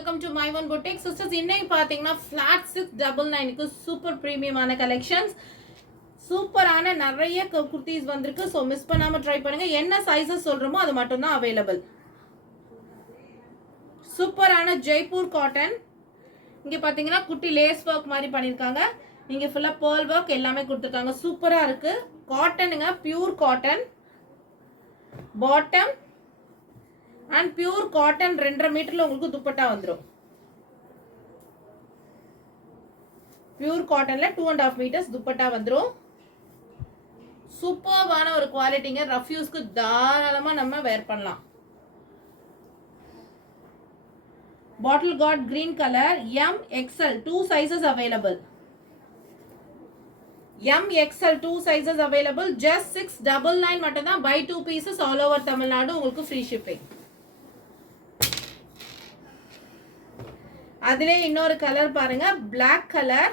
welcome to my one boutique sisters. இன்னைக்கு பாத்தீங்கன்னா flat 699 க்கு சூப்பர் பிரீமியமான கலெக்ஷன்ஸ், சூப்பரான நிறைய குர்தீஸ் வந்திருக்கு. சோ மிஸ் பண்ணாம ட்ரை பண்ணுங்க. என்ன சைஸஸ் சொல்றோமோ அது மட்டும் தான் அவேலபிள். சூப்பரான ஜெய்ப்பூர் காட்டன். இங்க பாத்தீங்கன்னா குட்டி லேஸ் ஒர்க் மாதிரி பண்ணிருக்காங்க. இங்க ஃபுல்லா pearl ஒர்க் எல்லாமே கொடுத்திருக்காங்க. சூப்பரா இருக்கு. காட்டனுங்க, pure cotton. Bottom and pure cotton 2.5 மீட்டர்ல உங்களுக்கு துப்பட்டா வந்துரும். pure cottonல 2.5 மீட்டர்ஸ் துப்பட்டா வந்துரும். சூப்பர்வான ஒரு குவாலிட்டிங்க. ரஃப் யூஸ்க்கு தாராளமா நம்ம வேர் பண்ணலாம். bottle got green color, M XL 2 sizes available. M XL 2 sizes available. Just 699 மட்டும் தான். buy 2 pieces all over Tamil Nadu உங்களுக்கு free shipping. அதிலே இன்னொரு கலர் பாருங்க, black கலர்.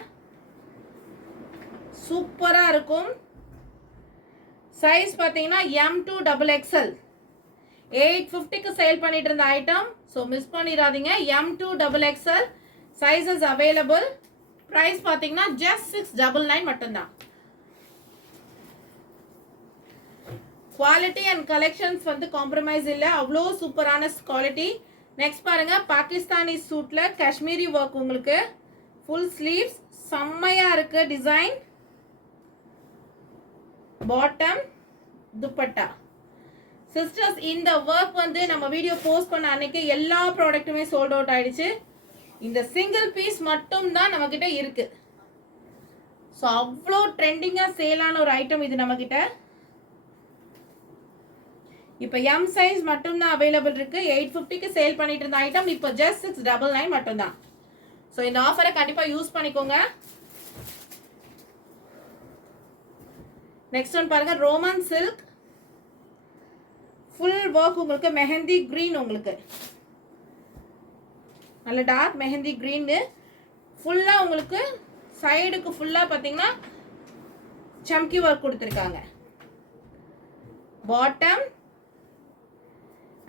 சூப்பரா இருக்கும். சைஸ் பாத்தீங்கன்னா M2 XXL 850 க்கு சேல் பண்ணிட்டு இருந்த ஐட்டம். சோ மிஸ் பண்ணிராதீங்க. M2 XXL sizes available. Price பாத்தீங்கன்னா just 699 மட்டும்தான். குவாலிட்டி அண்ட் கலெக்ஷன்ஸ் வந்து காம்ப்ரமைஸ் இல்ல. அவ்வளோ சூப்பரான குவாலிட்டி. நெக்ஸ்ட் பாருங்க, பாகிஸ்தானி சூட்ல காஷ்மீரி ஒர்க் உங்களுக்கு. ஃபுல் ஸ்லீவ்ஸ் செம்மையா இருக்கு டிசைன். பாட்டம், துப்பட்டா. சிஸ்டர்ஸ், இந்த ஒர்க் வந்து நம்ம வீடியோ போஸ்ட் பண்ண அன்னைக்கு எல்லா ப்ராடக்ட்டுமே சோல்ட் அவுட் ஆயிடுச்சு. இந்த சிங்கிள் பீஸ் மட்டும் தான் நம்ம கிட்ட இருக்கு. ஸோ அவ்வளோ ட்ரெண்டிங்கா சேலான ஒரு ஐட்டம் இது நம்ம கிட்ட. இப்போ M சைஸ் மட்டும் தான் அவைலபிள் இருக்கு. 850 க்கு சேல் பண்ணிட்டு இருந்த ஐட்டம் இப்போ just 699 மட்டும் தான். சோ இந்த ஆஃபரை கண்டிப்பா யூஸ் பண்ணிக்கோங்க. நெக்ஸ்ட் ஒன் பாருங்க, ரோமன் சில்க். ஃபுல் ஒர்க் உங்களுக்கு மெஹந்தி கிரீன். உங்களுக்கு நல்ல டார்க் மெஹந்தி கிரீன். ஃபுல்லா உங்களுக்கு சைடுக்கு ஃபுல்லா பாத்தீங்கன்னா சம்கி ஒர்க் கொடுத்திருக்காங்க. பாட்டம்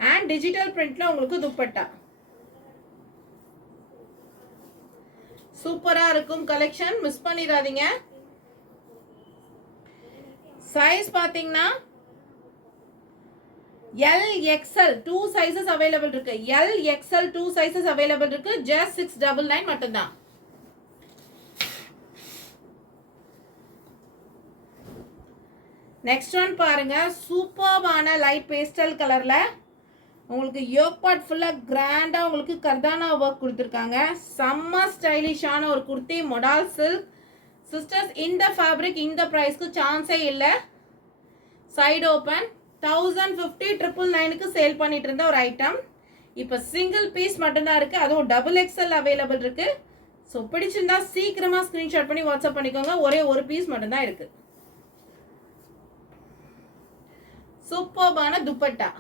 and digital printல உங்களுக்கு துப்பட்டா. சூப்பரா இருக்கும் கலெக்ஷன், மிஸ் பண்ணிராதீங்க. சைஸ் பாத்தீங்கன்னா L XL 2 sizes available இருக்கு. L XL 2 sizes available இருக்கு. just 699 மட்டும்தான். நெக்ஸ்ட் ஒன் பாருங்க, சூப்பர்வான லைட் பேஸ்டல் கலர்ல உங்களுக்கு யோக் பார்ட் ஃபுல்லா கிராண்டா உங்களுக்கு கர்தானா ஒர்க் கொடுத்திருக்காங்க. செம்ம ஸ்டைலிஷான ஒரு குர்த்தி, மொடால் சில்க். சிஸ்டர்ஸ், இந்த ஃபேப்ரிக் இந்த பிரைஸ்க்கு சான்ஸே இல்ல. சைடு ஓபன் 1050 999 க்கு சேல் பண்ணிட்டு இருந்த ஒரு ஐட்டம் இப்போ சிங்கிள் பீஸ் மட்டும்தான் இருக்கு. அதுவும் XXL அவைலபிள் இருக்கு. ஸோ பிடிச்சிருந்தா சீக்கிரமா ஸ்கிரீன்ஷாட் பண்ணி வாட்ஸ்அப் பண்ணிக்கோங்க. ஒரே ஒரு பீஸ் மட்டும்தான் இருக்கு. சூப்பர்பான துப்பட்டா.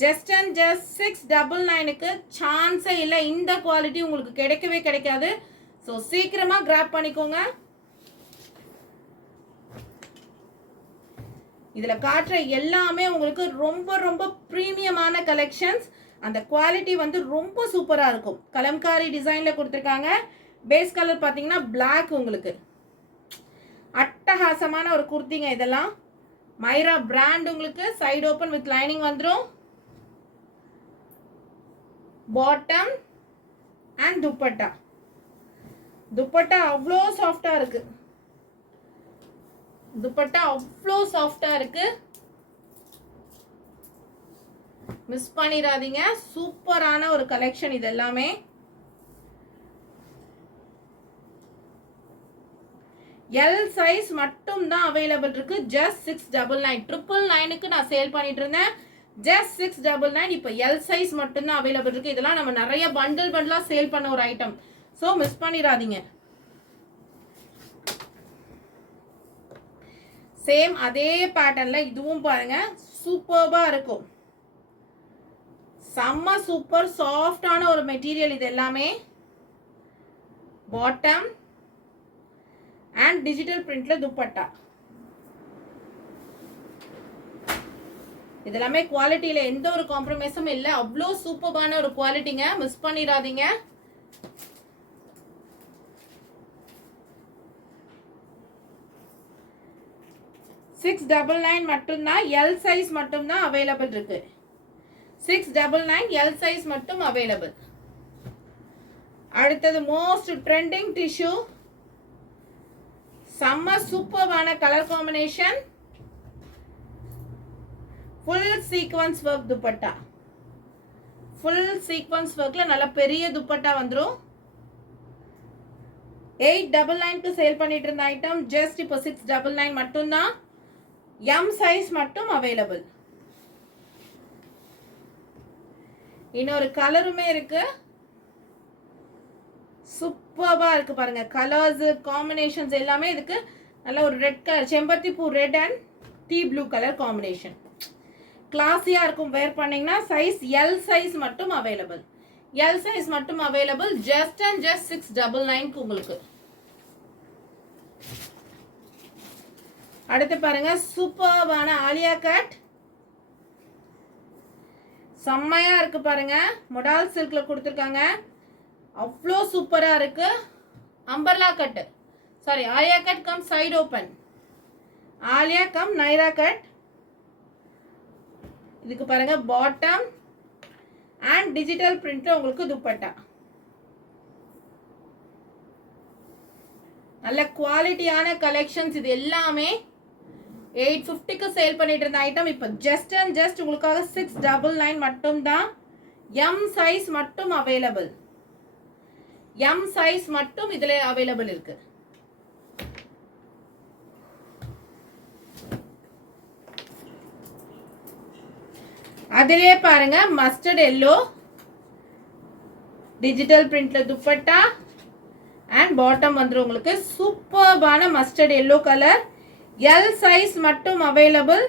just 699 க்கு சான்ஸே இல்ல. இந்த குவாலிட்டி உங்களுக்கு கிடைக்கவே கிடைக்காது. சோ சீக்கிரமா கிராப் பண்ணிக்கோங்க. இதுல காட்டுற எல்லாமே உங்களுக்கு ரொம்ப ரொம்ப பிரீமியமான கலெக்ஷன்ஸ். அந்த குவாலிட்டி வந்து ரொம்ப சூப்பரா இருக்கும். கலம்காரி டிசைன்ல கொடுத்திருக்காங்க. பேஸ் கலர் பாத்தீங்கன்னா black. உங்களுக்கு அட்டகாசமான ஒரு குர்த்திங்க இதெல்லாம். Myra brand. உங்களுக்கு சைடு ஓபன் வித் லைனிங் வந்துரும். Bottom and dupatta. துப்பட்டா அவ்வளோ சாஃப்டா இருக்கு. துப்பட்டா அவ்வளோ சாஃப்டா இருக்கு. மிஸ் பண்ணிராதீங்க. சூப்பரான ஒரு கலெக்ஷன் இது எல்லாமே. L சைஸ் மட்டும் தான் அவைலபிள் இருக்கு. just 699 999 க்கு நான் சேல் பண்ணிட்டு இருந்தேன். just 699 இப்போ L சைஸ் மட்டும் தான் அவைலபிள் இருக்கு. இதெல்லாம் நம்ம நிறைய பண்டிலா சேல் பண்ண ஒரு ஐட்டம். சோ மிஸ் பண்ணிராதீங்க. சேம் அதே பேட்டர்ன்ல இதுவும் பாருங்க, சூப்பர்பா இருக்கும். செம்ம சூப்பர் சாஃப்டான ஒரு மெட்டீரியல் இது எல்லாமே. பாட்டம் and digital printல துப்பட்டா. இதெல்லாமே குவாலிட்டியில் எந்த ஒரு காம்ப்ரமைஸும் இல்லை. அவ்வளோ சூப்பரான ஒரு குவாலிட்டிங்க, மிஸ் பண்ணிடாதீங்க. $699 மட்டும்தான். எல் சைஸ் மட்டும்தான் அவைலபிள் இருக்கு. $699 எல் சைஸ் மட்டும் அவைலபிள். அடுத்தது மோஸ்ட் ட்ரெண்டிங் டிஷ்யூ, செம்ம சூப்பரான colour combination, full sequence work dupatta. Full sequence ஒர்க்ல நல்ல பெரிய துப்பட்டா வந்துடும். 899க்கு சேல் பண்ணிட்டு இருந்த ஐட்டம் ஜஸ்ட் இப்போ 699 மட்டும்தான். எம் சைஸ் மட்டும் அவைலபிள். இன்னொரு கலருமே இருக்கு, சூப்பரா இருக்கு பாருங்க. கலர்ஸ் காம்பினேஷன்ஸ் எல்லாமே இதுக்கு நல்ல ஒரு ரெட் கலர், செம்பருத்தி பூ ரெட் அண்ட் டீ ப்ளூ கலர் காம்பினேஷன். கிளாஸியா இருக்கும். வேர் பண்ணீங்கன்னா சைஸ் எல் சைஸ் மட்டும் அவைலபிள். எல் சைஸ் மட்டும் அவைலபிள். ஜஸ்ட் அண்ட் ஜஸ்ட் 699 உங்களுக்கு. அடுத்து பாருங்க, சூப்பரான ஆலியா கட், செம்மையா இருக்கு பாருங்க. மொடால் சில்க்ல கொடுத்துருக்காங்க, அவ்வளோ சூப்பரா இருக்கு. Umbrella cut, sorry Alia cut கம் சைடு ஓப்பன், ஆலியா கம் நைரா கட். இதுக்கு பாருங்க பாட்டம் அண்ட் டிஜிட்டல் பிரிண்ட்ல உங்களுக்கு துப்பட்டா. நல்ல குவாலிட்டியான கலெக்ஷன்ஸ். இது எல்லாமே 850க்கு சேல் பண்ணிட்டு இருந்த ஐட்டம் இப்போ ஜஸ்ட் அண்ட் ஜஸ்ட் உங்களுக்காக 699 மட்டும்தான். எம் சைஸ் மட்டும் அவைலபிள். எம் சைஸ் மட்டும் இதுல அவைலபிள் இருக்கு. அதிலே பாருங்க மஸ்டர்ட் எல்லோ, டிஜிட்டல் பிரிண்ட்ல துப்பட்டா அண்ட் பாட்டம் வந்துடும் உங்களுக்கு. சூப்பர்பான mustard yellow colour. L size மட்டும் அவைலபிள்.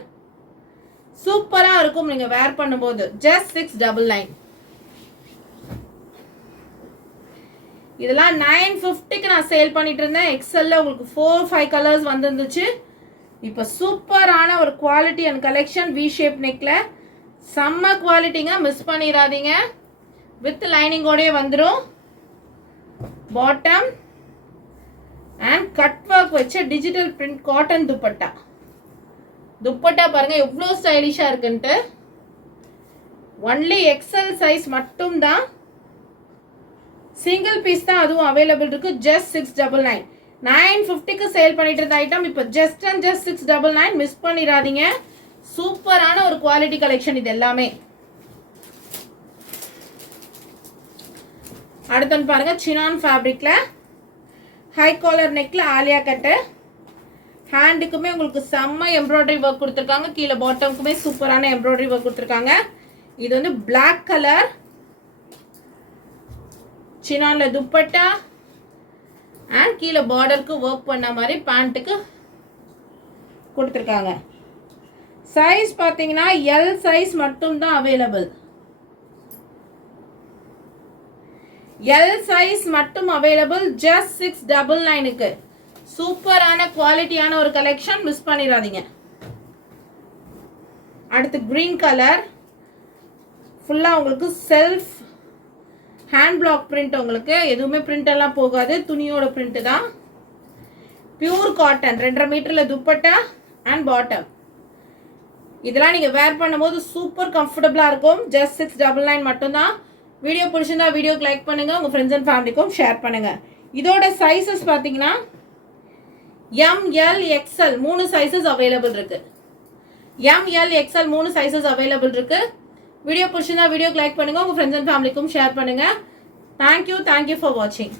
சூப்பரா இருக்கும் நீங்க வேர் பண்ணும்போது. ஜஸ்ட் 699. இதெல்லாம் 950க்கு நான் சேல் பண்ணிட்டு இருந்தேன். எக்ஸல்ல உங்களுக்கு 4-5 கலர்ஸ் வந்துருந்துச்சு. இப்போ சூப்பரான ஒரு quality and collection. V shape நெக்ல செம்ம குவாலிட்டிங்க, மிஸ் பண்ணிடாதீங்க. வித் லைனிங்கோடய வந்துடும். பாட்டம் அண்ட் கட் ஒர்க் வச்ச digital print cotton dupatta. Dupatta பாருங்க எவ்வளோ ஸ்டைலிஷா இருக்குன்ட்டு. ஒன்லி எக்ஸல் சைஸ் மட்டும் தான். சிங்கிள் பீஸ் தான் அதுவும் அவைலபிள் இருக்கு. ஜஸ்ட் 699. 950க்கு சேல் பண்ணிட்டு இருந்த ஐட்டம் இப்போ ஜஸ்ட் அண்ட் ஜஸ்ட் 699. மிஸ் பண்ணிடாதீங்க. சூப்பரான ஒரு குவாலிட்டி கலெக்ஷன் இது எல்லாமே. அடுத்து பாருங்க சினான் ஃபேப்ரிக்ல ஹை காலர் நெக்ல ஆலியா கட்டு. ஹேண்டுக்குமே உங்களுக்கு செம்ம எம்ப்ராய்டரி ஒர்க் கொடுத்துருக்காங்க. கீழே பாட்டமுக்குமே சூப்பரான எம்ப்ராய்டரி ஒர்க் கொடுத்துருக்காங்க. இது வந்து பிளாக் கலர். சினான்ல துப்பட்டா அண்ட் கீழே பார்டருக்கு ஒர்க் பண்ண மாதிரி பேண்ட்டுக்கு கொடுத்துருக்காங்க. சைஸ் பார்த்தீங்கன்னா எல் சைஸ் மட்டும் தான் அவைலபிள். எல் சைஸ் மட்டும் அவைலபிள். ஜஸ்ட் 699க்கு. சூப்பரான குவாலிட்டியான ஒரு கலெக்ஷன், மிஸ் பண்ணிடாதீங்க. அடுத்து கிரீன் கலர். ஃபுல்லா உங்களுக்கு செல்ஃப் ஹேண்ட் பிளாக் பிரிண்ட். உங்களுக்கு எதுவுமே பிரிண்ட் எல்லாம் போகாது, துணியோட பிரிண்ட் தான். Pure cotton. 2.5 மீட்டர்ல துப்பட்டா அண்ட் பாட்டம். இதெல்லாம் நீங்க வேர் பண்ணும்போது சூப்பர் கம்ஃபர்டபுளா இருக்கும். ஜஸ்ட் 699 மட்டும்தான். வீடியோ பிடிச்சிருந்தா வீடியோக்கு லைக் பண்ணுங்க, உங்க ஃப்ரெண்ட்ஸ் அண்ட் ஃபேமிலிக்கும் ஷேர் பண்ணுங்க. இதோட சைஸஸ் பார்த்தீங்கன்னா M L XL 3 sizes available இருக்கு. M L XL 3 sizes available இருக்கு. வீடியோ பிடிச்சிருந்தா வீடியோக்கு லைக் பண்ணுங்க, உங்க ஃப்ரெண்ட்ஸ் அண்ட் ஃபேமிலிக்கும் ஷேர் பண்ணுங்க. தேங்க்யூ ஃபார் வாட்சிங்.